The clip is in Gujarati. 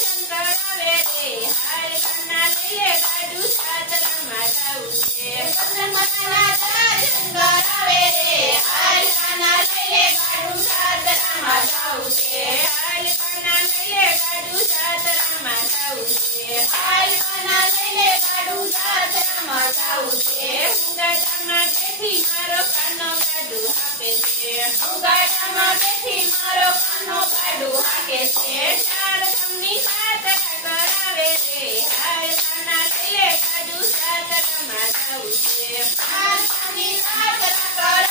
Shambhala કરાવે રે હાલ કના લઈએ ગાડું સાતરામાં જાવું છે કના દર્શન કરાવે રે હાલ કના લઈએ ગાડું સાતરામાં જાવું છે હાલ કના લઈએ ગાડું સાતરામાં જાવું છે હાલ કના લઈએ ગાડું સાતરામાં જાવું છે ઉગાડામાં બેઠી મારો કાનો ગાડું હાકે છે ઉગાડામાં બેઠી મારો કાનો ગાડું હાકે છે ચાર ધમની સાતરા કરાવે રે હાલ કાના લઈએ ગાડું સાતરામાં જાવું છે ચાર ધમની સાતરા